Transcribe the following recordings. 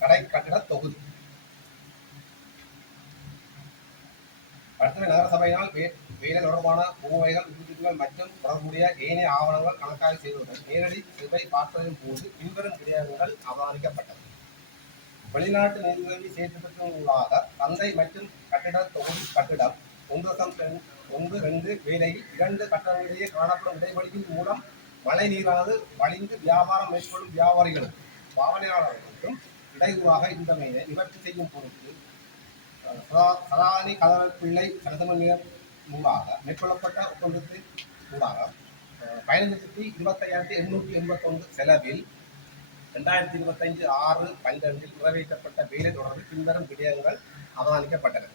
கடை கட்டிட தொகுதி. அடுத்த நகரசபையினால் வேலை தொடர்பான பூவைகள் உறுதிகள் மற்றும் தொடர்புடைய ஏனைய ஆவணங்கள் கணக்காய்வு செய்வதுடன் நேரடி சேவை பார்த்ததின் போது பின்வரும் விடயங்கள் அவதானிக்கப்பட்டது. வெளிநாட்டு நிதியுதவி செயற்திட்டத்தினூடாக சந்தை மற்றும் கட்டிட தொகுதி கட்டிடம் 1.1 வேலையில் 2 கட்டடங்களிடையே காணப்படும் இடைவெளியின் மூலம் மழை நீரானது வழிந்து வியாபாரம் மேற்கொள்ளும் வியாபாரிகளுக்கும் பாவனையாளர்களுக்கும் இடையூறாக இந்த மீனை நிவர்த்தி செய்யும் பொருட்டு சதானி கதவப்பிள்ளை கனசமன்றியம் மூலாக மேற்கொள்ளப்பட்ட ஒப்பந்தத்தின் ஊடாக 15,25,881 செலவில் 2025 6/12 நிறைவேற்றப்பட்ட வேலை தொடர்பில் பின்வரும் விடயங்கள் அவதானிக்கப்பட்டன.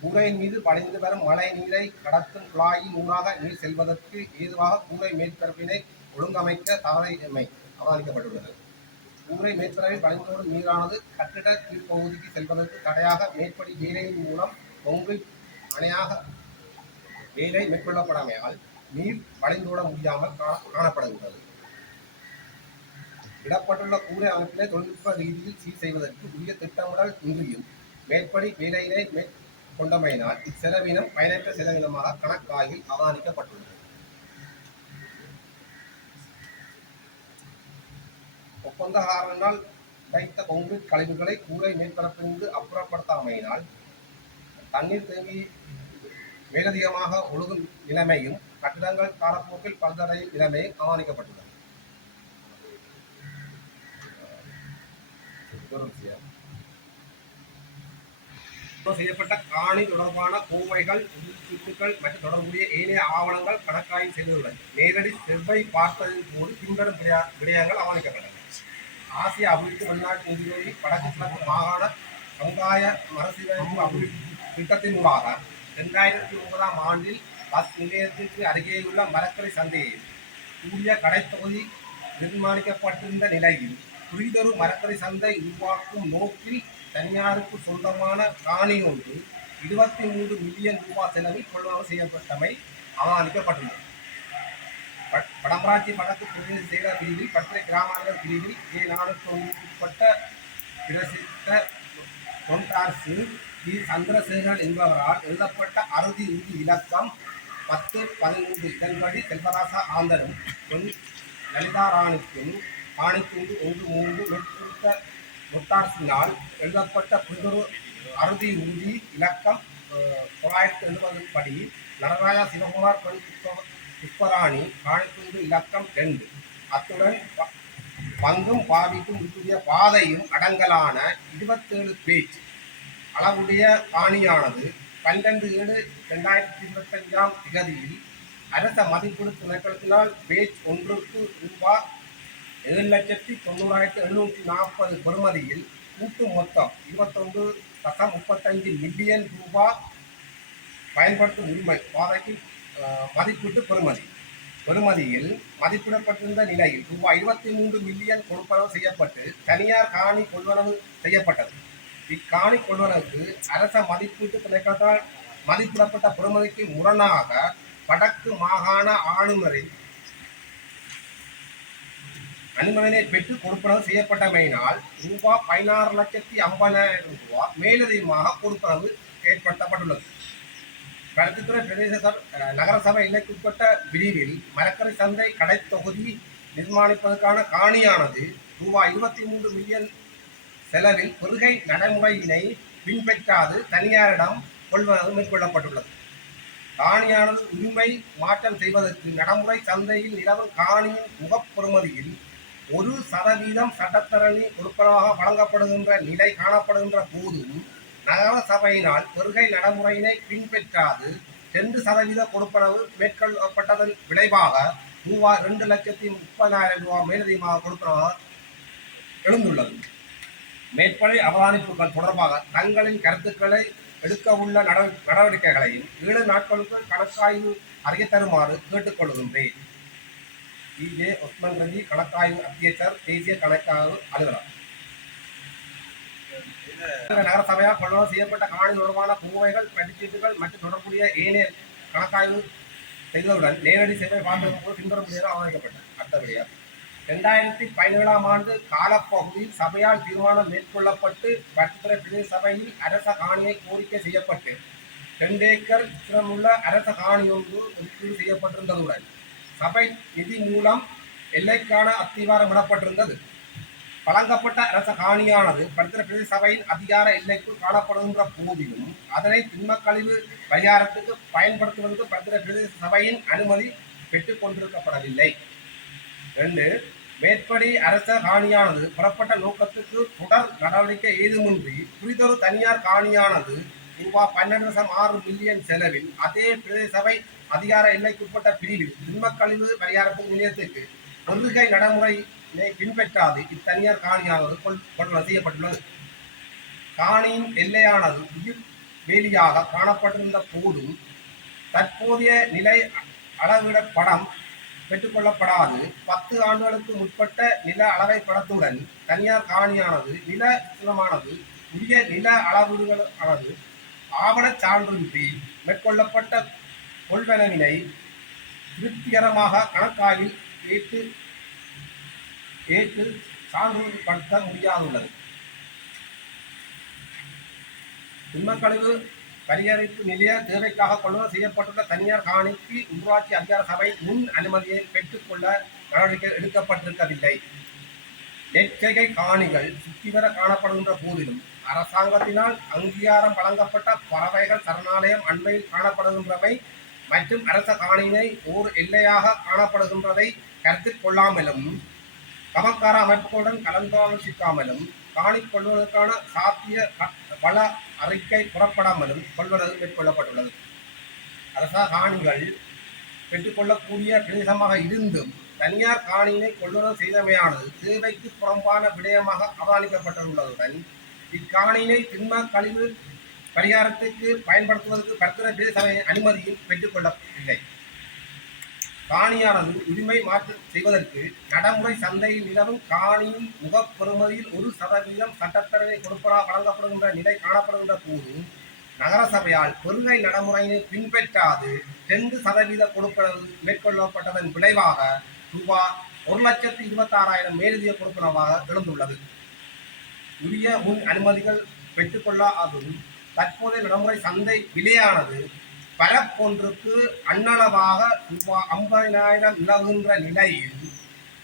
கூரையின் மீது வழிந்து வரும் மழை நீரை கடத்தும் குழாயின் ஊடாக நீர் செல்வதற்கு ஏதுவாக கூரை மேற்பரப்பினை ஒழுங்கமைக்க தவறியமை அவதானிக்கப்பட்டுள்ளது. கூரை மேற்பரப்பில் வழிந்தோடும் நீரானது கட்டிட கீழ்ப்பகுதிக்கு செல்வதற்கு தடையாக மேற்படி வேலையின் மூலம் பொங்கு அணையாக வேலை மேற்கொள்ளப்படாமையால் நீர் வழிந்தோட முடியாமல் காணப்படுகிறது. இடப்பட்டுள்ள கூரை அமைப்பினை தொழில்நுட்ப ரீதியில் சீர் செய்வதற்கு உரிய திட்டமிடல் இன்றியும் மேற்படி வேலையினை மேற்கொண்டமையினால் இச்செலவினம் பயனற்ற செலவினமாக கணக்காய்வில் அவதானிக்கப்பட்டுள்ளது. ஒப்பந்தக்காரனால் வைத்த கொங்கிரீட் கழிவுகளை கூரை மேற்பரப்பிலிருந்து அப்புறப்படுத்தாமையினால் தண்ணீர் தேங்கி மேலதிகமாக ஒழுகும் நிலைமையும் கட்டிடங்கள் காலப்போக்கில் பல்தடையும் நிலைமையும் அவதானிக்கப்பட்டுள்ளது. செய்யப்பட்ட காணி தொடர்பான கோவைகள் உறுதிச்சுட்டுகள் மற்றும் தொடர்புடைய ஏனைய ஆவணங்கள் கணக்காய்வு செய்ததுடன் நேரடி செவ்வை பார்த்ததின் போது பின்வரும் விடயங்கள் அவதானிக்கப்பட்டன. ஆசிய அபிவிருத்தி வெளிநாட்டு நிதியுதவி வடக்கு கிழக்கு மாகாண சமுதாய மறுசீரமைப்பு அபிவிருத்தி திட்டத்தினூடாக 2009 ஆண்டில் பஸ் நிலையத்திற்கு அருகேயுள்ள மரக்கரை சந்தையில் கூடிய கடைத்தொகுதி நிர்மாணிக்கப்பட்டிருந்த நிலையில் புரிதொரு மரக்கரை சந்தை உருவாக்கும் நோக்கில் தனியாருக்கு சொந்தமான காணி ஒன்று 23 மில்லியன் ரூபாய் செலவில் கொள்வனவு செய்யப்பட்டமை அவதானிக்கப்பட்டுள்ளது. வடமராட்சி வடக்கு பிரதேச செயலர் பிரிவில் பற்றை கிராமங்கள் பிரிவில் உட்பட்ட பிரசித்த தொண்டார்சு டி சந்திரசேகரன் என்பவரால் எழுதப்பட்ட அறுதி உறுதி இலக்கம் 10-13 இதன்படி செல்வராசா ஆந்தரும் லலிதாராணிக்கும் காணித்துண்டு 1-3 மேற்கொடுத்த தொண்டார்சினால் எழுதப்பட்ட புரிதொரு அறுதி உறுதி இலக்கம் 970 படி நடராஜா சிவகுமார் புஷ்பராணி காணித்துண்டு இலக்கம் 2 அத்துடன் பங்கும் பாவிக்கும் உரிய பாதையும் அடங்கலான 27 பேஜ் அளவுடைய காணியானது 12/7/2025 திகதியில் அரச மதிப்பீடு திணைக்களத்தினால் பேஜ் ஒன்றுக்கு ரூபாய் 7,90,740 பெறுமதியில் கூட்டு மொத்தம் 21.35 மில்லியன் ரூபாய் பயன்படுத்தும் உரிமை பாதைக்கு மதிப்பீட்டு பெறுமதியில் மதிப்பிடப்பட்டிருந்த நிலையில் ரூபாய் 23 மில்லியன் கொள்வனவு செய்யப்பட்டு தனியார் காணி கொள்வனவு செய்யப்பட்டது. இக்காணி கொள்வனவுக்கு அரச மதிப்பீட்டு திணைக்களத்தால் மதிப்பிடப்பட்ட பெறுமதிக்கு முரணாக வடக்கு மாகாண ஆளுநரின் அனுமதியை பெற்று கொடுப்பனவு செய்யப்பட்டமையினால் ரூபாய் 16,50,000 ரூபாய் மேலதிகமாக கொடுப்பனவு ஏற்படுத்தப்பட்டுள்ளது. கடற்கரை பிரதேச நகரசபை எல்லைக்குட்பட்ட பிரிவில் மரக்கரை சந்தை கடை தொகுதி நிர்மாணிப்பதற்கான காணியானது ரூபாய் 23 மில்லியன் செலவில் பெருகை நடைமுறையினை பின்பற்றாது தனியாரிடம் கொள்வனவு மேற்கொள்ளப்பட்டுள்ளது. காணியானது உரிமை மாற்றம் செய்வதற்கு நடைமுறை சந்தையில் நிலவும் காணியின் முகப்பெறுமதியில் 1% சட்டத்தரணி கொடுப்பனவாக வழங்கப்படுகின்ற நிலை காணப்படுகின்ற போதும் நகர சபையினால் பெருகை நடைமுறையினை பின்பற்றாது 2% கொடுப்பனவு மேற்கொள்ளப்பட்டதன் விளைவாக ரூபாய் 2,30,000 ரூபாய் மேலதிகமாக கொடுப்பனவாக எழுந்துள்ளது. மேற்படி அவதானிப்புகள் தொடர்பாக தங்களின் கருத்துக்களை எடுக்க உள்ள நடவடிக்கைகளையும் 7 நாட்களுக்கு கணக்காய்வு அறிய தருமாறு கேட்டுக்கொள்கின்றேன். ஜே. ஒஸ்மான் ரவி, கணக்காய்வு அத்தியட்சர், தேசிய கணக்காய்வு அலுவலர். நகரசபையால் கொள்வனவு செய்யப்பட்ட காணி தொடர்பான பூவைகள் பதிச்சீட்டுகள் மற்றும் தொடர்புடைய ஏனைய கணக்காய்வு செய்ததுடன் நேரடி சேவை பார்த்தது போது பின்வரும் அவதானிக்கப்பட்டது. அடுத்த விடையா 2017ஆம் ஆண்டு காலப்பகுதியில் சபையால் தீர்மானம் மேற்கொள்ளப்பட்டு பத்திர பிரதேச சபையில் அரச காணியை கோரிக்கை செய்யப்பட்டு 2 ஏக்கர் விஸ்திரமுள்ள அரச காணி ஒன்று ஒதுக்கீடு செய்யப்பட்டிருந்ததுடன் சபை நிதி மூலம் எல்லைக்கான அத்திவாரம் விடப்பட்டிருந்தது. வழங்கப்பட்ட அரச காணியானது பத்திர பிரதேச சபையின் அதிகார எல்லைக்குள் காணப்படுகின்ற போதிலும் அதனை திண்மக்கழிவு பரிகாரத்துக்கு பயன்படுத்துவதற்கு பத்திர பிரதேச சபையின் அனுமதி பெற்றுக் கொண்டிருக்கப்படவில்லை. 2. மேற்படி அரச காணியானது புறப்பட்ட நோக்கத்துக்கு தொடர் நடவடிக்கை ஏதுமின்றி குறித்தொரு தனியார் காணியானது ரூபாய் 12.6 மில்லியன் செலவில் அதே பிரதேச சபை அதிகார எல்லைக்குட்பட்ட பிரிவில் திண்மக்கழிவு பரிகாரத்து நிலையத்துக்கு ஒருகை நடைமுறையை பின்பற்றாது இத்தனியார் காணியானது கொள்வன செய்யப்பட்டுள்ளது. காணியின் எல்லையானது உயிர் வேலியாக காணப்பட்டிருந்த போதும் தற்போதைய நிலை அளவிட படம் பெற்றுக்கொள்ளப்படாது 10 ஆண்டுகளுக்கு முற்பட்ட நில அளவை படத்துடன் தனியார் காணியானது நில விஸ்திரமானது உரிய நில அளவீடுகளானது ஆவணச் சான்றின்றி மேற்கொள்ளப்பட்ட கொள்வனவினை திருப்திகரமாக கணக்காய்வில் ஏற்று சான்றுபடுத்த முடியாதுள்ளது. திண்மக்கழிவு பரிகரிப்பு நிலைய தேவைக்காக கொள்வனவு செய்யப்பட்டுள்ள தனியார் காணிக்கு உள்ளாட்சி அதிகார சபை முன் அனுமதியை பெற்றுக்கொள்ள நடவடிக்கை எடுக்கப்பட்டிருக்கவில்லை. நெற்செய்கை காணிகள் சுற்றிவர காணப்படுகின்ற போதிலும் அரசாங்கத்தினால் அங்கீகாரம் வழங்கப்பட்ட பறவைகள் சரணாலயம் அண்மையில் காணப்படுகின்றவை மற்றும் அரச காணியினை ஓர் எல்லையாக காணப்படுகின்றதை கருத்தில் கொள்ளாமலும் கமக்கார அமைப்புகளுடன் கலந்தாலோசிக்காமலும் காணி கொள்வதற்கான சாத்திய வள அறிக்கை புறப்படாமலும் கொள்வனவு மேற்கொள்ளப்பட்டுள்ளது. அரச காணிகள் பெற்றுக்கொள்ளக்கூடிய பிரதேசமாக இருந்தும் தனியார் காணியினை கொள்வனவு செய்தமையானது தேவைக்கு புறம்பான விடயமாக அவதானிக்கப்பட்டுள்ளதுடன் இக்காணியினை திண்ம கழிவு பரிகாரத்துக்கு பயன்படுத்துவதற்கு பத்திர பிரதேச சபை அனுமதியும் பெற்றுக்கொள்ளவில்லை. காணியானது உரிமை மாற்றம் செய்வதற்கு நடைமுறை சந்தையில் நிலவும் காணியின் முகப்பெறுமதியில் 1% சட்டப்பேரவை கொடுப்பதாக வழங்கப்படுகின்ற நிலை காணப்படுகின்ற போது நகர சபையால் பெருகை நடைமுறையினை பின்பற்றாது 2% கொடுப்பனவு மேற்கொள்ளப்பட்டதன் விளைவாக ரூபாய் 1,26,000 மேலதிக கொடுப்பனவாக எழுந்துள்ளது. உரிய முன் அனுமதிகள் பெற்றுக்கொள்ளாதும் தற்போதைய நடைமுறை சந்தை விலையானது பரப்பொன்றுக்கு அன்னளவாக ரூபாய் 50,000 நிலவுகின்ற நிலையில்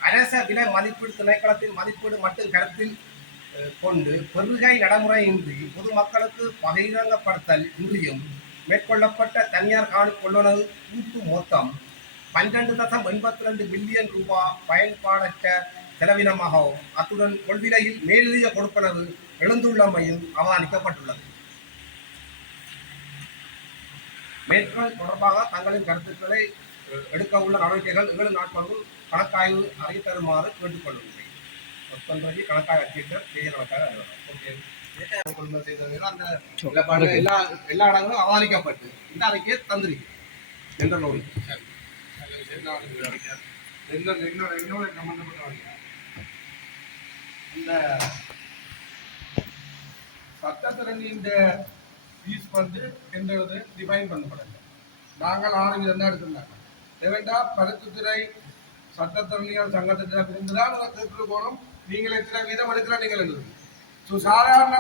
அரச விலை மதிப்பீடு திணைக்களத்தின் மதிப்பீடு மட்டும் கருத்தில் கொண்டு பெருகை நடைமுறையின்றி பொதுமக்களுக்கு பகிரங்கப்படுத்தல் இன்றியும் மேற்கொள்ளப்பட்ட தனியார் காணி கொள்வனவு கூட்டு மொத்தம் 12.82 பில்லியன் ரூபாய் பயன்பாடற்ற செலவினமாகவும் அத்துடன் கொள்விலையில் மேலதிக கொடுப்பனவு எழுந்துள்ளமையும் அவதானிக்கப்பட்டுள்ளது. மேற்கொள் தொடர்பாக தங்களின் கருத்துக்களை எடுக்க உள்ள நடவடிக்கைகள் 7 நாட்களுக்கு கணக்காய்வு அறிவித்தருமாறு கேட்டுக்கொள்ளுங்கள். கணக்காக அந்த எல்லா இடங்களும் அவதானிக்கப்பட்டு இந்த அறிக்கையை தந்திருக்கு என்ற நோய் இந்த சட்டத்திறனின் ஃபீஸ் என்றது டிஃபைன் பண்ணப்படலை. நாங்கள் 6 விதம் தான் எடுத்துருந்தாங்க. தேவைண்டா பருத்துத்துறை சட்டத்திறனியால் சங்கத்திட்ட இருந்துதான் கேட்டு போகணும். நீங்கள் எத்தனை வீதம் எடுக்கிற நீங்கள் எழுதுங்க. ஸோ சாதாரண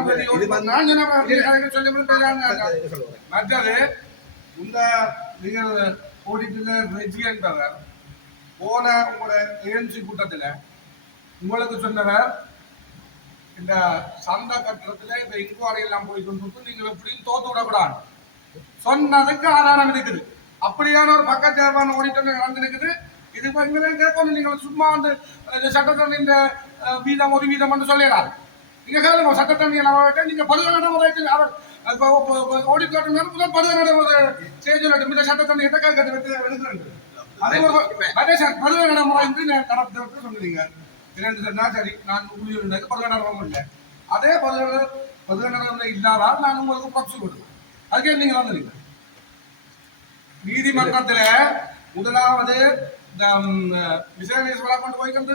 மற்றது இந்த நீங்கள் ஓடிட்டு ரெஜி என்பவர் போன உங்களோட ஏஎன்சி கூட்டத்தில் உங்களுக்கு சொன்னவர் இந்த சந்தை கட்டணத்துல இந்த இன்குவாரி எல்லாம் போய் கொண்டு நீங்கள் எப்படியும் தோத்து விடக்கூடாது சொன்னதுக்கு ஆதாரம் இருக்குது. அப்படியான ஒரு பக்க தேர்வான ஓடிட்டு நடந்து இருக்குது. இது கேட்கணும். நீங்கள் சும்மா வந்து சட்டத்தண்ணி இந்த வீதம் ஒரு வீதம் வந்து சொல்லிடாது. நீங்க கேளுங்க சட்டத்தண்ணி எல்லாம் நீங்க பருவ நடைமுறைக்கு அவர் ஓடிட்டு முதல் பருவ நடைமுறை செய்ய இந்த சட்டத்தண்ணி கிட்ட கேட்கறது எடுக்கிறது. அதே ஒரு அதே சார் பருவ நடைமுறை நடத்து சொன்னீங்க. 2 சொன்னா சரி, நான் ஊழியர் பருவ நடைமுறை இல்லை. அதே பருவ நடைமுறை இல்லாதால் நான் உங்களுக்கு ப்ராக்ஸி கொடுப்பேன். அதுக்கே நீங்க வந்துடுங்க. நீதிமன்றத்துல முதலாவது இந்த விசாரணை கொண்டு போய் நடந்த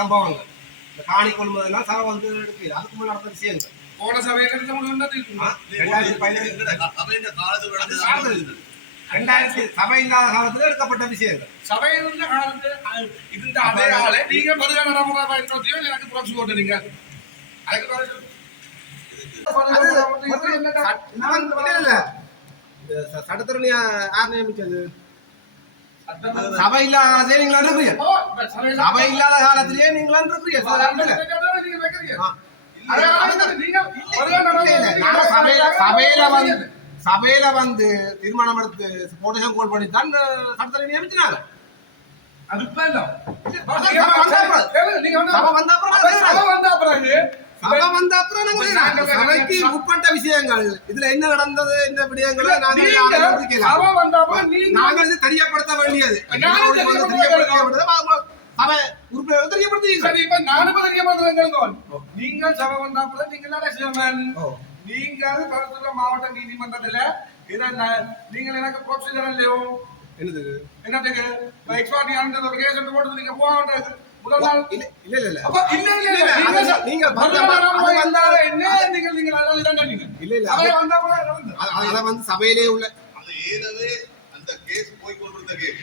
சம்பவங்கள் காணி கொள்முதல் சபை வந்து எடுக்குது. அதுக்கு முன்னாடி நடந்த விஷயங்கள் போன சபையில சபை இல்லாத காலத்துல எடுக்கப்பட்ட விஷயங்கள். சபையில் உள்ள காலத்து இருந்த அதே ஆளை நீங்க மதுரை நடைமுறை பயன்படுத்தியோ எனக்கு புரட்சி போட்டுறீங்க. அதுக்கு பிறகு சட்டத்தரணி யார் நியமிச்சது? சபை இல்லாத காலத்திலே நீங்களா இருக்கிறீங்க. சபை இல்லாத காலத்திலேயே நீங்களா இருக்கிறீங்க. சபையில வந்து தீர்மானம் எடுத்து போட்டேஷன் கோல் பண்ணி தான் சட்டத்தரணி நியமிச்சினாங்க. சபைக்கு உட்பட்ட விஷயங்கள் இதுல என்ன நடந்தது இந்த விடயங்களை நாங்கள் தெரியப்படுத்த வேண்டியது. சபை உறுப்பினர்கள் தெரியப்படுத்துவீங்க. நீங்கள் சபை வந்தாப்புல நீங்க நீங்கள் கருத்துள்ள மாவட்ட நீதிமன்றத்துல நீங்கள் எனக்கு ப்ரொசீஜர் இல்லையோ என்னது என்னத்துக்கு எக்ஸ்பர்ட் யாருன்ற ஒரு கேஸ் போட்டு நீங்க போக வேண்டாது. முதல் நாள் இல்ல இல்ல இல்ல அப்ப இல்ல இல்ல நீங்க வந்தால என்ன நீங்க அதனால இதான் நீங்க இல்ல இல்ல சபை வந்தாப்புல அத வந்து சபையிலே உள்ள அது ஏதவே அந்த கேஸ் போய் கொண்டிருந்த கேஸ்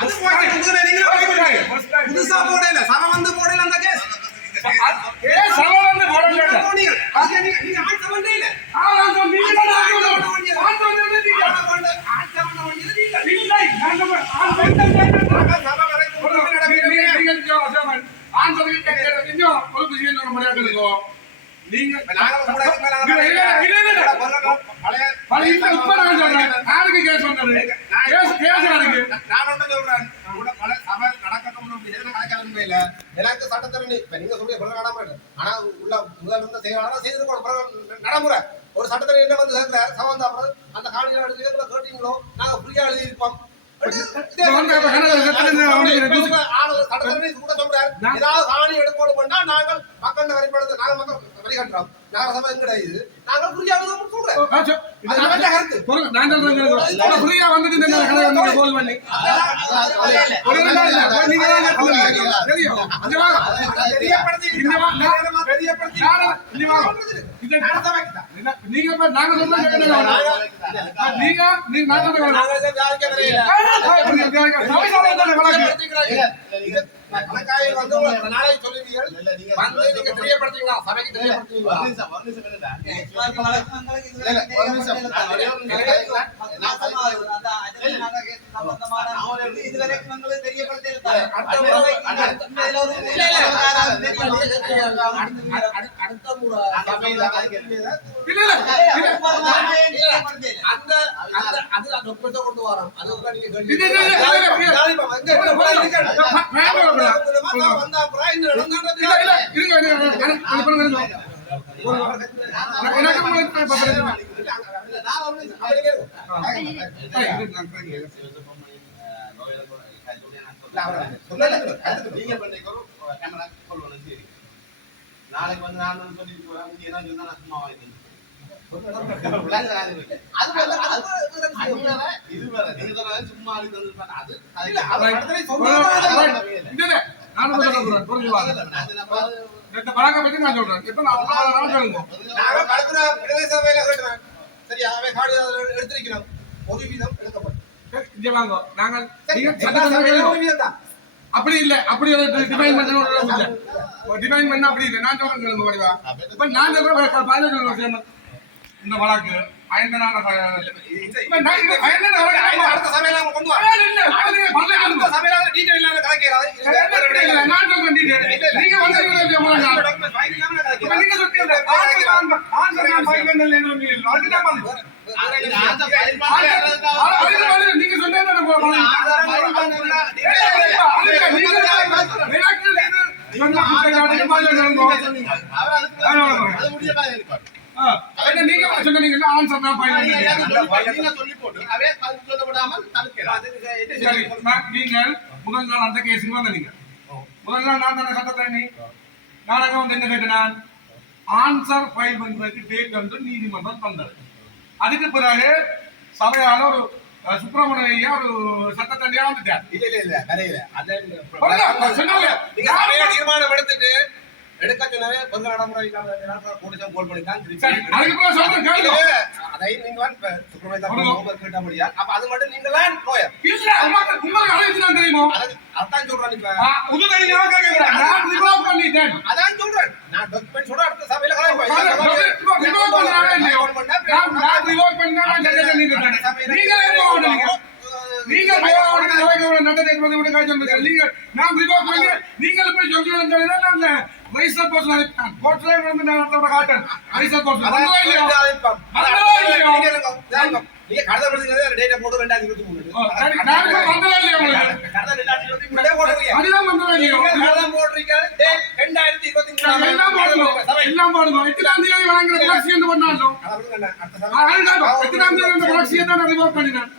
அது புதுசா போடல சபை வந்து போடல அந்த கேஸ் சபை வந்து போடல நீங்க ஆட்சி பண்ணே இல்ல எனக்கு சட்டத்தரணி நீங்க சொல்ற ஆனா உள்ள முதல் இருந்த செயலாளர் செய்து நடைமுறை ஒரு சட்டத்தரணி என்ன வந்து சேர்க்கிறார் சமந்தா அந்த காணிகளை எடுத்து கேட்டீங்களோ நாங்க ஃப்ரீயா எழுதியிருப்போம். காணி எடுக்கணும் பண்ணா நாங்கள் மக்கள் வரிப்படுத்த நாங்கள் மக்கள் வரி கட்டுறோம். நகரசபை கிடையாது நாங்கள் ஃப்ரீயா நாளை சொல்லுவீர்கள் வந்து நீங்க தெரியப்படுத்தீங்களா சபைக்கு தெரியப்படுத்தீங்களா அடுத்த முறை கொண்டு வரோம் அது நாளைக்கு வந்து நான் சொல்லிட்டு என்ன சொன்னா நான் சும்மா வாங்கிக்கிறேன். இது வேற நீங்க சும்மா அது எடுத்திருக்கிறோம் பொது வீதம் எடுக்கப்படும். அப்படி இல்ல அப்படி டிஃபைன் பண்ண டிஃபைன் பண்ண அப்படி இல்லை. நான் சொல்றேன் வடிவா இப்ப நான் சொல்றேன் 15 வருஷம் இந்த வழக்கு அடுத்த சபையில கொண்டு வர நீங்க சொன்ன நீங்க சொன்னீங்க ஆன்சர் தான் சொல்லி போட்டு அவே சொல்லப்படாமல் தடுக்கிறார். நீங்கள் முதல் நாள் அந்த கேஸுக்கு வந்தீங்க. முதல் நாள் நான் தானே சட்டத்தரணி. நான் அங்க வந்து என்ன கேட்டேன், ஆன்சர் ஃபைல் பண்றதுக்கு டேட் வந்து நீதிமன்றம் தந்தது. அதுக்கு பிறகு சபையால ஒரு சுப்பிரமணியா ஒரு சட்டத்தரணியா வந்துட்டார். இல்ல இல்ல இல்ல கரையில தீர்மானம் எடுத்துட்டு எடுக்க சொன்னவே கொஞ்ச நடைமுறை இல்லாத போலீஸார் கோல் பண்ணி தான் திருப்பி சரி அதுக்கப்புறம் சொல்றேன் கேளுங்க. அதை நீங்களாம் கேட்ட முடியாது. அப்ப அது மட்டும் நீங்களாம் லோயர் இல்ல உங்களுக்கு அழைச்சு தான் தெரியுமோ? அதான் சொல்றேன். இப்ப புது தெரியுமா கேக்குறேன். நான் ரிவால்வ் பண்ணிட்டேன். அதான் சொல்றேன். நான் டாக்குமெண்ட்ஸோட அடுத்த சபையில நான் ரிவால்வ் பண்ணா நான் ஜட்ஜை நீங்க நீங்களே போவீங்க. நீங்க போவீங்க சபைக்கு நடந்து என்பது விட காய்ச்சல் சொல்லுங்க. நீங்க நான் ரிவால்வ் பண்ணி நீங்கள் போய் சொல்லுங்க. நான் ரைசர் போஸ்ட் நான் கோட்ல வந்து நான் அதோட காட்டன் ரைசர் போஸ்ட் அதெல்லாம் இல்லையா? நீங்க கடை படுத்துறதே டேட்டா போட்டு 2023 நான் வந்ததே இல்லையா உங்களுக்கு? கடை 2023 போடுறீங்க. அதெல்லாம் வந்ததே இல்லையா? கடை போடுறீங்க. 2023 எல்லாம் பாடுங்க. எத்தனாம் தேதி வாங்குற பிளாக்ஸ் என்ன பண்ணாலும் அடுத்த சபை எத்தனாம் தேதி பிளாக்ஸ் தான் ரிவால்வ் பண்ணினேன்.